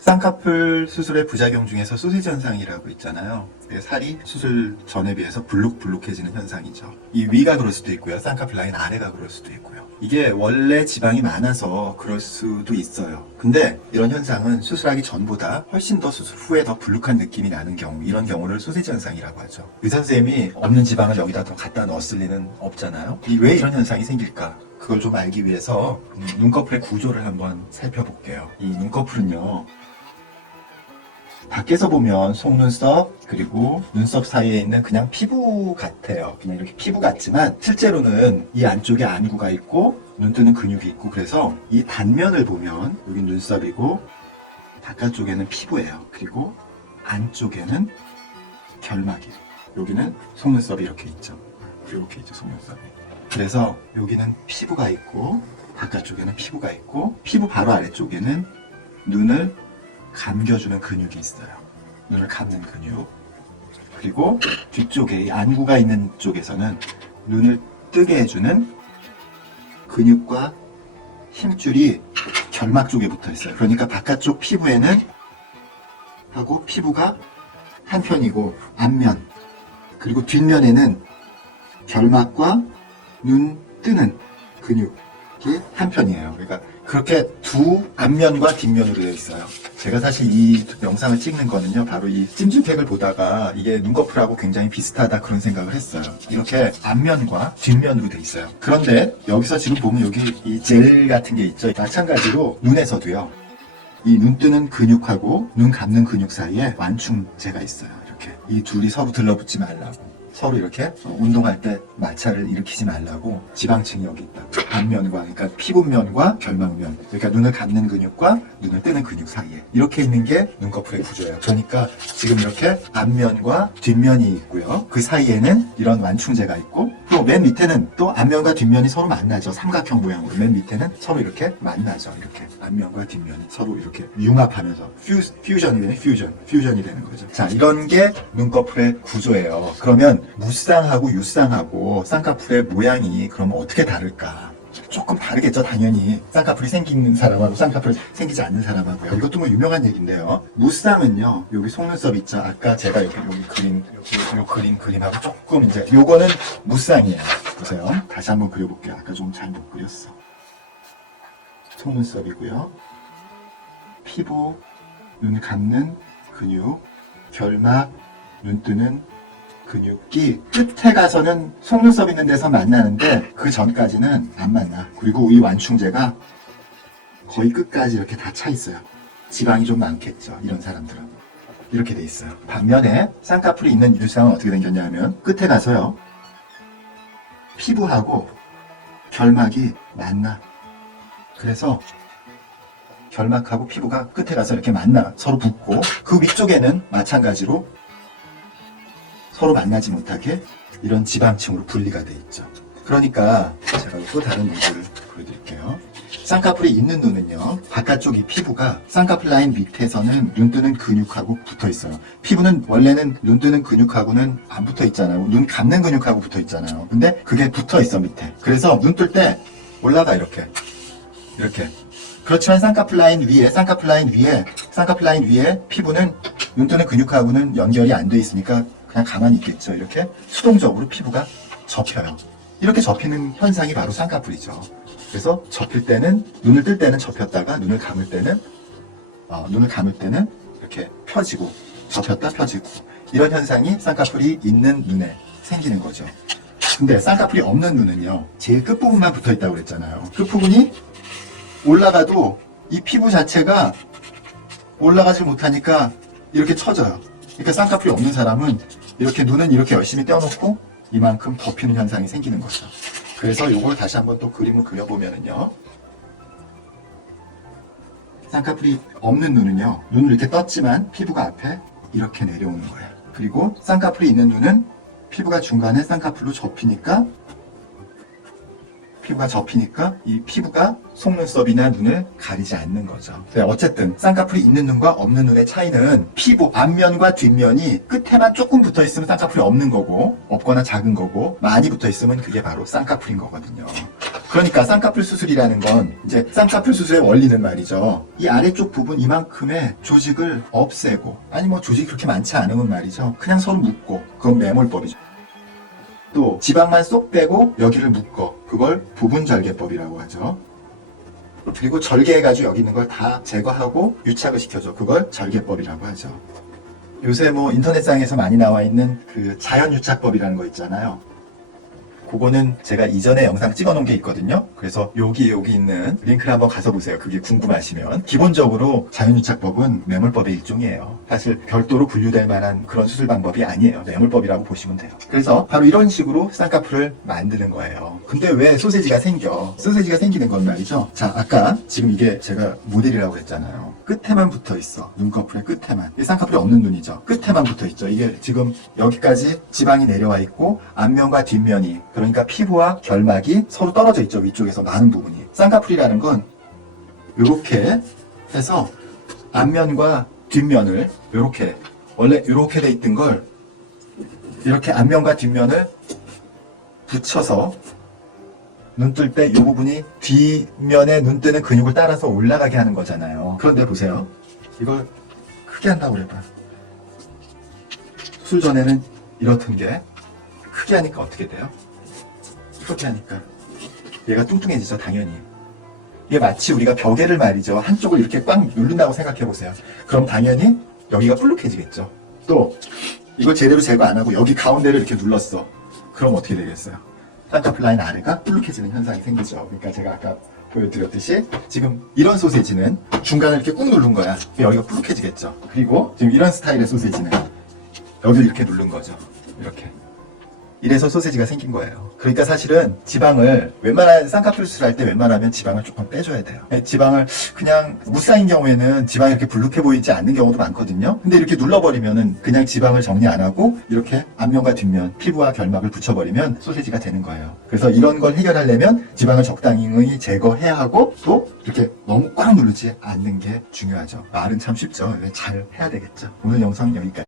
쌍꺼풀 수술의 부작용 중에서 소시지 현상이라고 있잖아요. 살이 수술 전에 비해서 불룩불룩해지는 현상이죠. 이 위가 그럴 수도 있고요. 쌍꺼풀 라인 아래가 그럴 수도 있고요. 이게 원래 지방이 많아서 그럴 수도 있어요. 근데 이런 현상은 수술하기 전보다 훨씬 더 수술 후에 더 불룩한 느낌이 나는 경우, 이런 경우를 소시지 현상이라고 하죠. 의사 선생님이 없는 지방을 여기다 더 갖다 넣었을 리는 없잖아요. 왜 이런 현상이 생길까? 그걸 좀 알기 위해서 눈꺼풀의 구조를 한번 살펴볼게요. 이 눈꺼풀은요, 밖에서 보면 속눈썹 그리고 눈썹 사이에 있는 그냥 피부 같아요. 그냥 이렇게 피부 같지만 실제로는 이 안쪽에 안구가 있고 눈 뜨는 근육이 있고, 그래서 이 단면을 보면 여기 눈썹이고 바깥쪽에는 피부예요. 그리고 안쪽에는 결막이에요. 여기는 속눈썹이 이렇게 있죠. 이렇게 있죠, 속눈썹이. 그래서 여기는 피부가 있고 바깥쪽에는 피부가 있고, 피부 바로 아래쪽에는 눈을 감겨주는 근육이 있어요. 눈을 감는 근육. 그리고 뒤쪽에 이 안구가 있는 쪽에서는 눈을 뜨게 해주는 근육과 힘줄이 결막 쪽에 붙어 있어요. 그러니까 바깥쪽 피부에는 하고 피부가 한편이고 앞면 그리고 뒷면에는 결막과 눈 뜨는 근육이 한편이에요. 그러니까 그렇게 두 앞면과 뒷면으로 되어 있어요. 제가 사실 이 영상을 찍는 거는요, 바로 이 찜질팩을 보다가 이게 눈꺼풀하고 굉장히 비슷하다 그런 생각을 했어요. 이렇게 앞면과 뒷면으로 되어 있어요. 그런데 여기서 지금 보면 여기 이 젤 같은 게 있죠. 마찬가지로 눈에서도요, 이 눈 뜨는 근육하고 눈 감는 근육 사이에 완충제가 있어요. 이렇게 이 둘이 서로 들러붙지 말라고, 서로 이렇게 운동할 때 마찰을 일으키지 말라고 지방층이 여기 있다. 앞면과, 그러니까 피부면과 결막면, 그러니까 눈을 감는 근육과 눈을 뜨는 근육 사이에 이렇게 있는 게 눈꺼풀의 구조예요. 그러니까 지금 이렇게 앞면과 뒷면이 있고요. 그 사이에는 이런 완충제가 있고, 또 맨 밑에는 또 앞면과 뒷면이 서로 만나죠. 삼각형 모양으로 맨 밑에는 서로 이렇게 만나죠. 이렇게 앞면과 뒷면이 서로 이렇게 융합하면서 퓨전이 되는 거죠. 자, 이런 게 눈꺼풀의 구조예요. 그러면 무쌍하고 유쌍하고 쌍꺼풀의 모양이 그러면 어떻게 다를까? 조금 다르겠죠, 당연히. 쌍꺼풀이 생기는 사람하고 쌍꺼풀이 생기지 않는 사람하고요. 이것도 뭐 유명한 얘기인데요. 무쌍은요, 여기 속눈썹 있죠. 아까 제가 여기 그린, 요 그림하고 조금 이제, 요거는 무쌍이에요. 보세요. 다시 한번 그려볼게요. 아까 좀 잘못 그렸어. 속눈썹이고요. 피부, 눈 감는 근육, 결막, 눈 뜨는 근육이 끝에 가서는 속눈썹 있는 데서 만나는데 그 전까지는 안 만나. 그리고 이 완충제가 거의 끝까지 이렇게 다 차 있어요. 지방이 좀 많겠죠, 이런 사람들은. 이렇게 돼 있어요. 반면에 쌍꺼풀이 있는 유쌍은 어떻게 생겼냐 하면 끝에 가서요, 피부하고 결막이 만나. 그래서 결막하고 피부가 끝에 가서 이렇게 만나, 서로 붙고, 그 위쪽에는 마찬가지로 서로 만나지 못하게 이런 지방층으로 분리가 돼 있죠. 그러니까 제가 또 다른 문제를 보여드릴게요. 쌍꺼풀이 있는 눈은요, 바깥쪽 이 피부가 쌍꺼풀 라인 밑에서는 눈 뜨는 근육하고 붙어 있어요. 피부는 원래는 눈 뜨는 근육하고는 안 붙어 있잖아요. 눈 감는 근육하고 붙어 있잖아요. 근데 그게 붙어 있어, 밑에. 그래서 눈 뜰 때 올라가, 이렇게. 그렇지만 쌍꺼풀 라인 위에 피부는 눈 뜨는 근육하고는 연결이 안 돼 있으니까 그냥 가만히 있겠죠. 이렇게 수동적으로 피부가 접혀요. 이렇게 접히는 현상이 바로 쌍꺼풀이죠. 그래서 접힐 때는, 눈을 뜰 때는 접혔다가 눈을 감을 때는 이렇게 펴지고, 접혔다 펴지고, 이런 현상이 쌍꺼풀이 있는 눈에 생기는 거죠. 근데 쌍꺼풀이 없는 눈은요, 제일 끝부분만 붙어 있다고 그랬잖아요. 끝부분이 올라가도 이 피부 자체가 올라가지 못하니까 이렇게 처져요. 그러니까 쌍꺼풀이 없는 사람은 이렇게 눈은 이렇게 열심히 떼어놓고 이만큼 덮이는 현상이 생기는 거죠. 그래서 이걸 다시 한번 또 그림을 그려보면은요, 쌍꺼풀이 없는 눈은요, 눈을 이렇게 떴지만 피부가 앞에 이렇게 내려오는 거예요. 그리고 쌍꺼풀이 있는 눈은 피부가 중간에 쌍꺼풀로 접히니까 피부가 접히니까 이 피부가 속눈썹이나 눈을 가리지 않는 거죠. 네, 어쨌든 쌍꺼풀이 있는 눈과 없는 눈의 차이는 피부 앞면과 뒷면이 끝에만 조금 붙어 있으면 쌍꺼풀이 없는 거고, 없거나 작은 거고, 많이 붙어 있으면 그게 바로 쌍꺼풀인 거거든요. 그러니까 쌍꺼풀 수술이라는 건 이제 쌍꺼풀 수술의 원리는 말이죠. 이 아래쪽 부분 이만큼의 조직을 없애고, 아니 뭐 조직이 그렇게 많지 않으면 말이죠. 그냥 서로 묶고, 그건 매몰법이죠. 또 지방만 쏙 빼고 여기를 묶어, 그걸 부분절개법이라고 하죠. 그리고 절개해가지고 여기 있는 걸 다 제거하고 유착을 시켜줘, 그걸 절개법이라고 하죠. 요새 뭐 인터넷상에서 많이 나와 있는 그 자연유착법이라는 거 있잖아요. 그거는 제가 이전에 영상 찍어놓은 게 있거든요. 그래서 여기 있는 링크를 한번 가서 보세요. 그게 궁금하시면. 기본적으로 자연유착법은 매몰법의 일종이에요. 사실 별도로 분류될 만한 그런 수술 방법이 아니에요. 매몰법이라고 보시면 돼요. 그래서 바로 이런 식으로 쌍꺼풀을 만드는 거예요. 근데 왜 소세지가 생겨? 소세지가 생기는 건 말이죠. 자, 아까 지금 이게 제가 모델이라고 했잖아요. 끝에만 붙어 있어. 눈꺼풀의 끝에만. 이 쌍꺼풀이 없는 눈이죠. 끝에만 붙어 있죠. 이게 지금 여기까지 지방이 내려와 있고 앞면과 뒷면이, 그러니까 피부와 결막이 서로 떨어져 있죠. 위쪽에서 많은 부분이. 쌍꺼풀이라는 건 이렇게 해서 앞면과 뒷면을 이렇게, 원래 이렇게 돼 있던 걸 이렇게 앞면과 뒷면을 붙여서 눈 뜰 때 이 부분이 뒷면에 눈 뜨는 근육을 따라서 올라가게 하는 거잖아요. 그런데 보세요. 이걸 크게 한다고 그래봐. 수술 전에는 이렇던 게 크게 하니까 어떻게 돼요? 이렇게 하니까 얘가 뚱뚱해지죠, 당연히. 이게 마치 우리가 벽에를 말이죠, 한쪽을 이렇게 꽉 누른다고 생각해 보세요. 그럼 당연히 여기가 불룩해지겠죠. 또 이걸 제대로 제거 안 하고 여기 가운데를 이렇게 눌렀어. 그럼 어떻게 되겠어요? 쌍꺼풀 라인 아래가 불룩해지는 현상이 생기죠. 그러니까 제가 아까 보여드렸듯이 지금 이런 소세지는 중간을 이렇게 꾹 누른 거야. 여기가 불룩해지겠죠. 그리고 지금 이런 스타일의 소세지는 여기를 이렇게 누른 거죠. 이렇게. 이래서 소세지가 생긴 거예요. 그러니까 사실은 지방을 웬만한 쌍꺼풀 수술할 때 웬만하면 지방을 조금 빼줘야 돼요. 지방을 그냥 무쌍인 경우에는 지방이 이렇게 불룩해 보이지 않는 경우도 많거든요. 근데 이렇게 눌러버리면은 그냥 지방을 정리 안 하고 이렇게 앞면과 뒷면, 피부와 결막을 붙여버리면 소세지가 되는 거예요. 그래서 이런 걸 해결하려면 지방을 적당히 제거해야 하고, 또 이렇게 너무 꽉 누르지 않는 게 중요하죠. 말은 참 쉽죠. 잘 해야 되겠죠. 오늘 영상 여기까지.